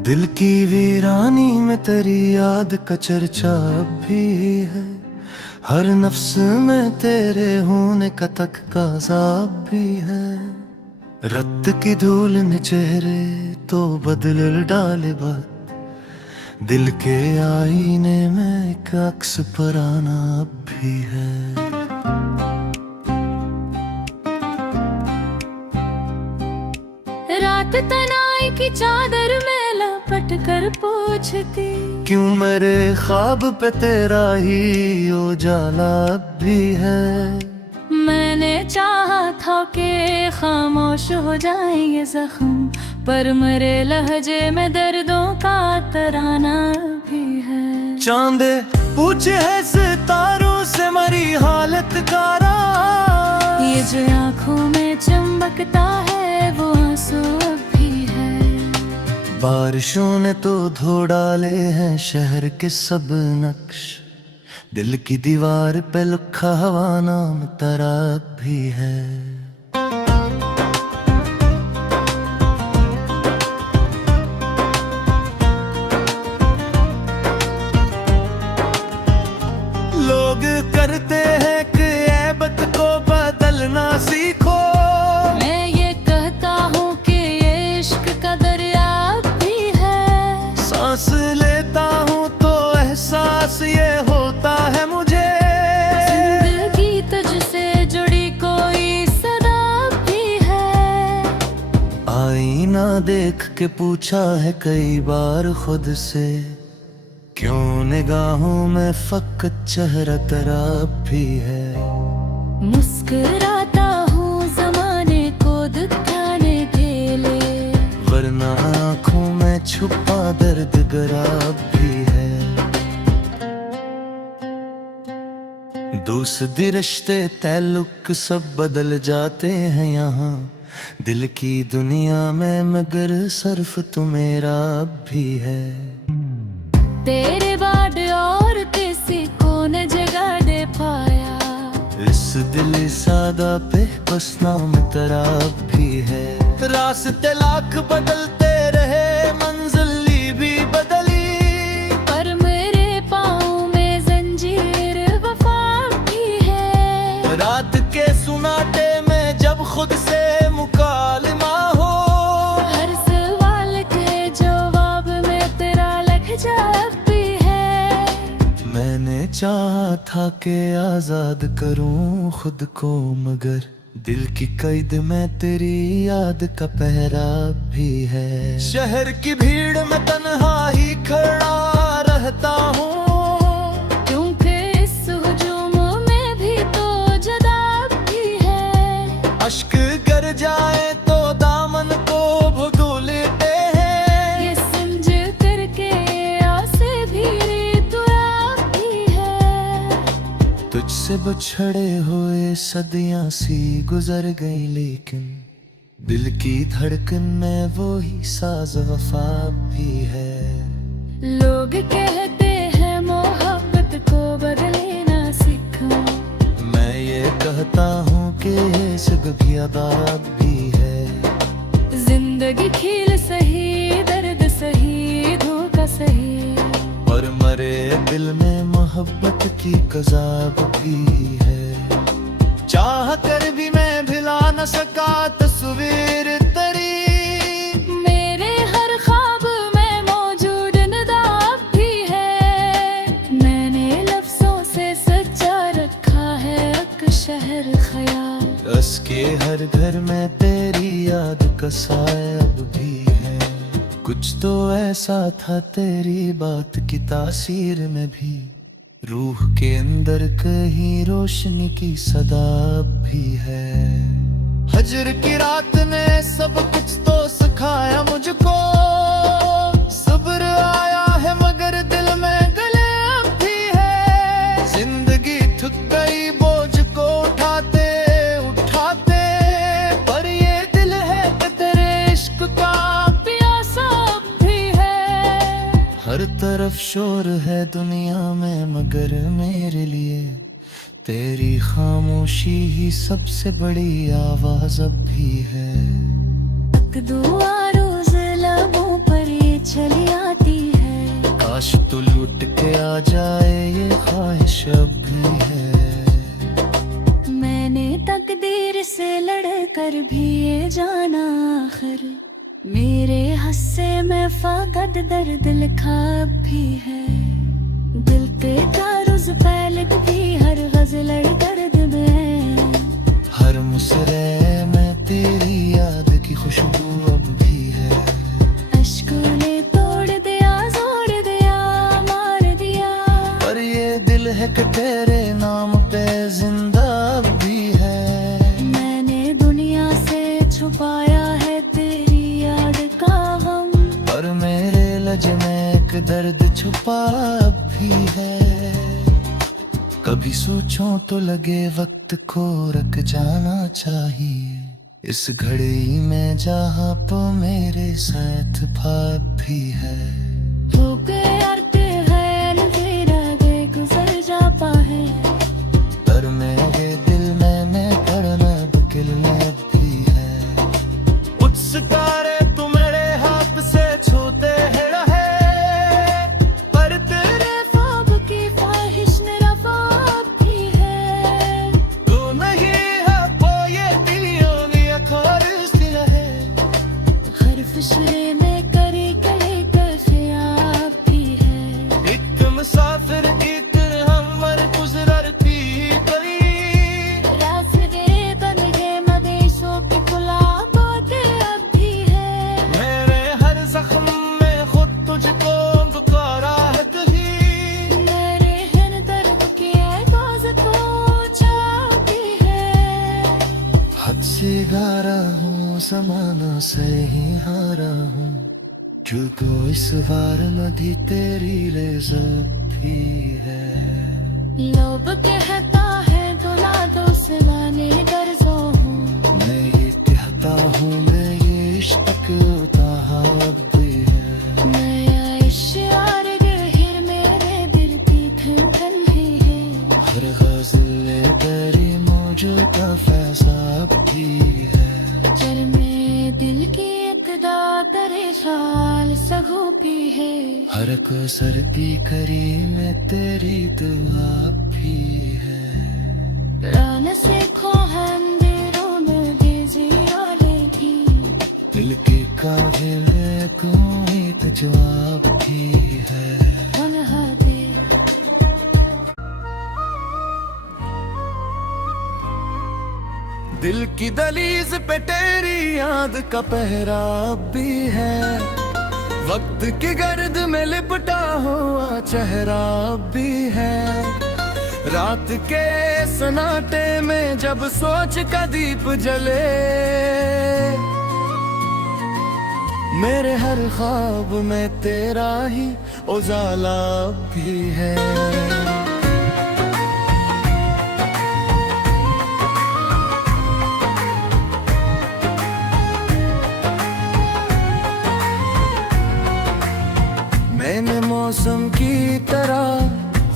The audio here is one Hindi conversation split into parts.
दिल की वीरानी में तेरी याद का चर्चा अब भी है। हर नफ्स में तेरे होने का तकाज़ा अब भी है। रत की धूल ने चेहरे तो बदल डाले बात, दिल के आईने में एक अक्स पर आना अब भी है। रात तनाई की चादर में लपट कर पूछती, क्यों मेरे ख्वाब पे तेरा ही उजाला अब भी है। मैंने चाहा था कि खामोश हो जाए ये जख्म, पर मेरे लहजे में दर्दों का तराना भी है। चांदे पूछे है सितारों से मरी हालत का राज, ये जो आँखों में चमकता है वो आंसू अब भी है। बारिशों ने तो धो डाले हैं शहर के सब नक्श, दिल की दीवार पे लिखा हवा नाम तेरा अब भी है। लोग करते हैं कि ऐबत को बदलना सीखो, मैं ये कहता हूँ कि ये इश्क का दरिया अब भी है। सांस लेता हूँ तो एहसास ये होता है मुझे, जिंदगी तुझसे जुड़ी कोई सदा भी है। आईना देख के पूछा है कई बार खुद से, क्यों निगाहों में फकत चेहरा तेरा अब भी है। मुस्कुराता हूँ जमाने को दुखाने के लिए, वरना आँखों में छुपा दर्द गरा अब भी है। दोस्ती रिश्ते ताल्लुक सब बदल जाते हैं यहाँ, दिल की दुनिया में मगर सिर्फ तू मेरा अब भी है। तेरे बाद और किसी को न जगह दे पाया, इस दिल सादा पे बस नाम तेरा अब भी है। रास्ते लाख बदलते रहे मंजिल भी बदली, पर मेरे पाँव में जंजीर वफा भी है। रात के सुनाटे में जब खुद से मुकालमा हो, हर सवाल के जवाब में तेरा लहजा अब भी है। मैंने चाहा था कि आजाद करूं खुद को, मगर दिल की कैद में तेरी याद का पहरा भी है। शहर की भीड़ में तन्हा ही खड़ा रहता हूँ, क्योंकि इस हुजूम में भी तो जदा भी है। अश्क गर जाए तो दामन को भुगो लेते हैं, ये समझ करके आसे भी दुआ भी है। तुझसे बछड़े हुए सदियां सी गुजर गई, लेकिन दिल की धड़कन में वो ही साज वफा भी है। लोग कहते हैं मोहब्बत को बदले ना सीखो, मैं ये कहता हूँ कि इश्क भी आदाब भी है। जिंदगी खील सही, दर्द सही, धोखा सही, पर मरे दिल में मोहब्बत की कज़ाब भी है। चाह कर भी मैं भिला न सका तस्वीर तेरी, मेरे हर ख्वाब में मौजूद नदाब भी है। मैंने लफ्जों से सच्चा रखा है एक शहर ख्याल, रस के हर घर में तेरी याद का साया अब भी है। कुछ तो ऐसा था तेरी बात की तासीर में भी, रूह के अंदर कहीं रोशनी की सदा अब भी है। हजर की रात ने सब कुछ तो सिखाया मुझको, सब्र आया है मगर दिल में गले अब भी है। जिंदगी थक गई बोझ को उठाते उठाते, पर ये दिल है कि तेरे इश्क का प्यासा अब भी है। हर तरफ शोर है दुनिया में, मगर मेरे लिए तेरी खामोशी ही सबसे बड़ी आवाज अब भी है। दुआ रोज लबों पर ये चली काश तो लुट के आ जाए ये ख्वाहिश अब भी है। मैंने तकदीर से लड़ कर भी ये जाना आखिर मेरे हस्से में फकत दर्द लिखा भी है। दिल पे तारुज पहलक भी हर गजल दर्द में, हर मुसरे में तेरी याद की खुशबू अब भी है। अश्कों ने तोड़ दिया, जोड़ दिया, मार दिया, पर ये दिल है कि तेरे नाम पे जिंदा अब भी है। मैंने दुनिया से छुपाया है तेरी याद का गम, पर मेरे लज में एक दर्द छुपा अब भी है। कभी सोचूं तो लगे वक्त को रख जाना चाहिए, इस घड़ी में जहाँ पे मेरे साथ भाप भी है। हो गए अरते हैं तेरा दे गुजर जाता है, पर मेरे दिल में पढ़ना बुकिलने भी है। कुछ सितारे तू मेरे हाथ से छूते हैं रहे, पर तेरे ख्वाब की ख्वाहिश निरफा भी है। तू नहीं है वो ये दिलियों खारिज सी रहे। हर फिशरे में करी कली कफ़ियाब भी है। एक मुसाफिर एक हमर गुजरती गली, रास्ते तन्हे मदेशों की गुलाबाते अब भी है। मेरे हर जख्म में खुद तुझको पुकारा है कहीं। मेरे हर दर्द की आवाज़ तो जाती है। हद से गारा हूँ ज़माना से ही हारा हूँ, क्योंकि इस बार नदी तेरी लिज़्ज़त भी है। लोभ कहता है दुला दो सिवाने दर्जो हूँ, मैं ये कहता हूँ मैं ये इश्क उताहा अब भी है। नया इश्यार गहिर मेरे दिल की धड़कन भी है। हर गज़ल तेरी मौजू का फैसा अब भी है। चरमे दिल की इब्तिदा तेरे ख्याल सगो भी है। हर को सर्दी करी में तेरी दुआ भी है। रान से खो अंधेरों में बेज़ीरा लेती, दिल के काबिल कोई तो जवाब भी है। तन्हा दे दिल की दलीज पे तेरी याद का पहरा अब भी है। वक्त की गर्द में लिपटा हुआ चेहरा अब भी है। रात के सन्नाटे में जब सोच का दीप जले, मेरे हर ख्वाब में तेरा ही उजाला अब भी है। मैंने मौसम की तरह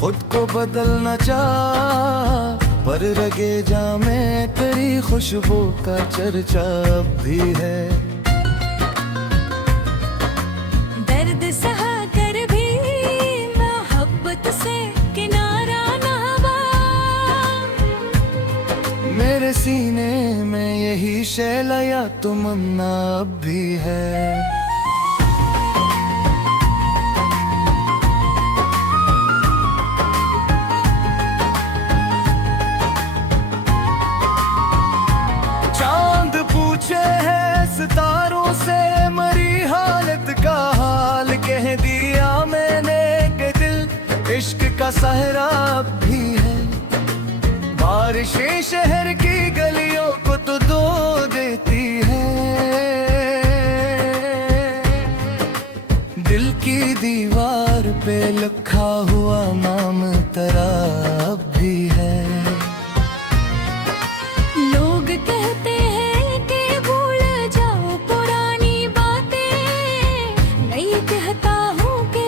खुद को बदलना चाहा, पर रगे जा में तेरी खुशबू का चर्चा अब भी है। दर्द सहा कर भी मोहब्बत से किनारा ना हुआ। मेरे सीने में यही शैला या तमन्ना अब भी है। चांद पूछे है सितारों से मरी हालत का हाल, कह दिया मैंने कि दिल इश्क का सहरा अब भी है। बारिशें शहर की गलियों को तो धो देती है, दिल की दीवार पे लिखा हुआ नाम तेरा अब भी है। लोग कहते हैं कि भूल जाओ पुरानी बातें, नहीं कहता हूँ कि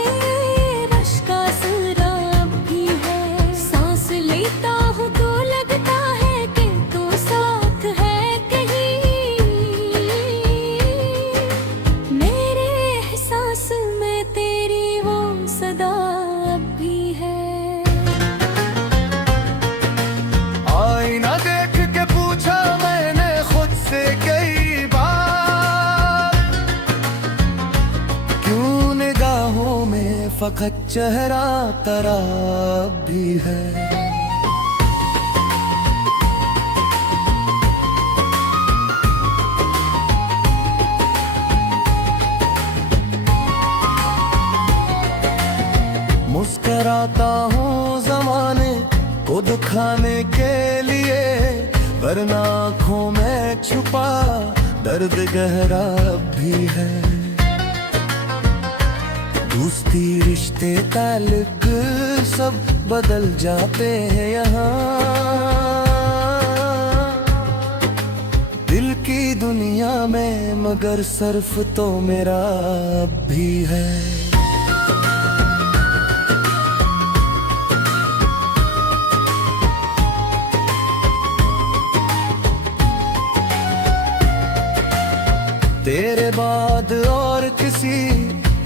रश का सराब भी है। सांस लेता हूँ तो लगता है कि तू साथ है कहीं, मेरे एहसास में तेरी वो सदा फकत चेहरा तेरा भी है। मुस्कुराता हूँ जमाने को दिखाने के लिए, वरना आँखों में छुपा दर्द गहरा भी है। दोस्ती रिश्ते ताल्लुक सब बदल जाते हैं यहाँ, दिल की दुनिया में मगर सिर्फ तो मेरा अब भी है। तेरे बाद और किसी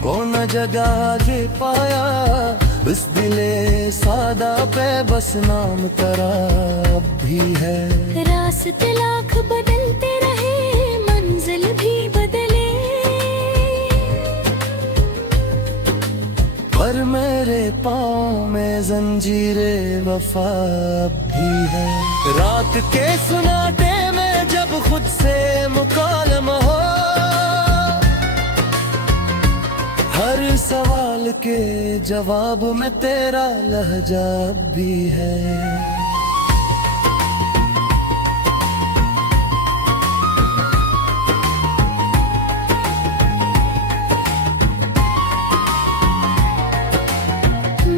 को न जगह दे पाया, इस दिले सादा पे बस नाम तेरा अब भी है। रास्ते लाख बदलते रहे, मंजिल भी बदले, पर मेरे पाँव में जंजीरे वफा अब भी है। रात के सुनाटे में जब खुद से मुकालमा हो, हर सवाल के जवाब में तेरा लहजा भी है।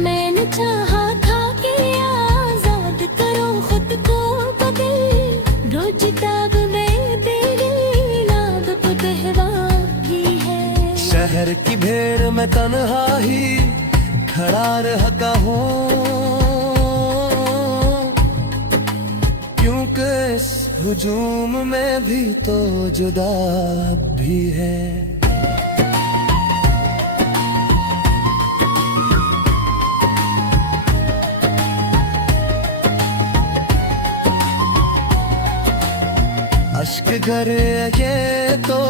मैंने चाहा था कि आजाद करो खुद को बदल, रोज ताब में तेरी याद को बहवा भी है। शहर की भीड़ में तन्हा ही खड़ा रहता हूँ, क्योंकि इस हुजूम में भी तो जुदा भी है। अश्क घरे ये तो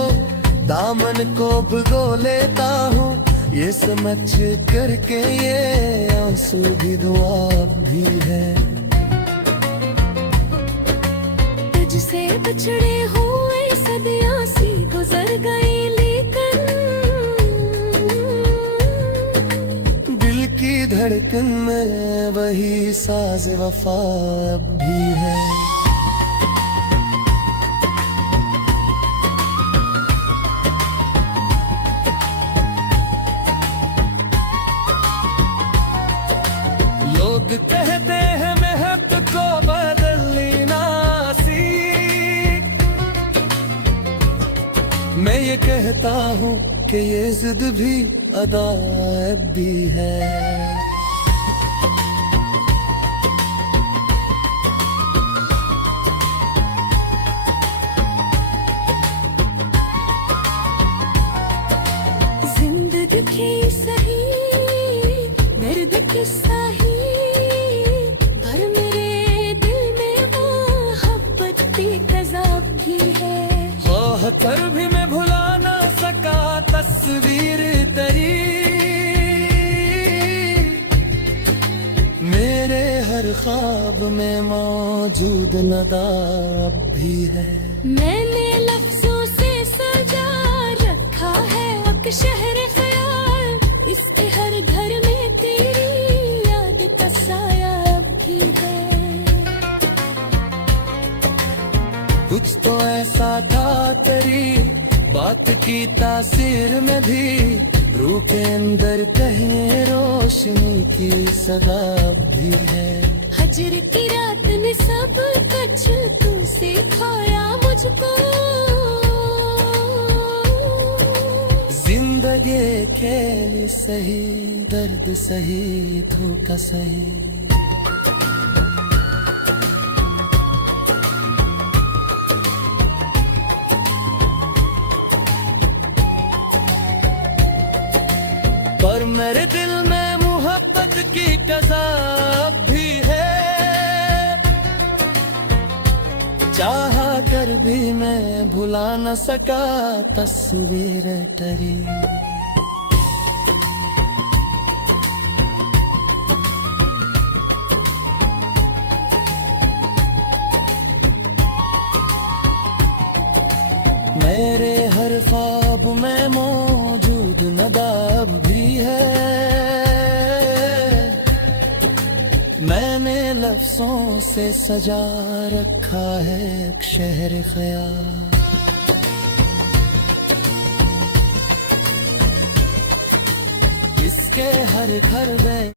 दामन को भिगो लेता हूँ, ये समझ करके ये आंसू भी दुआ भी है। तुझसे बिछड़े हुए सदियां सी गुजर गई, लेकिन दिल की धड़कन में वही साज वफा अब भी है। लोग कहते हैं मोहब्बत को बदलनी ना सीख, मैं ये कहता हूँ कि ये जिद भी अदा भी है। जिंदगी की सही दर्द किस्सा ही, पर मेरे दिल में मोहब्बत की कज़ाब भी है। हाँ कर भी मैं भुला ना सका तस्वीर तेरी, मेरे हर ख्वाब में मौजूद नदाब भी है। मैंने लफ्जों से सजा रखा है अक शहर ख्याल, इसके हर घर में तेरी याद का साया भी है। कुछ तो ऐसा था तेरी बात की तासीर में भी, रूह के अंदर कहीं रोशनी की सदा भी है। हजर की रात ने सब कुछ तुमसे खोया मुझको, जिंदगी खेल सही दर्द सही धोखा सही। पर मेरे दिल में मोहब्बत की कज़ाब भी है, चाहा कर भी मैं भुला न सका तस्वीर तेरी। मैंने लफ्जों से सजा रखा है एक शहर ख्याल। इसके हर घर में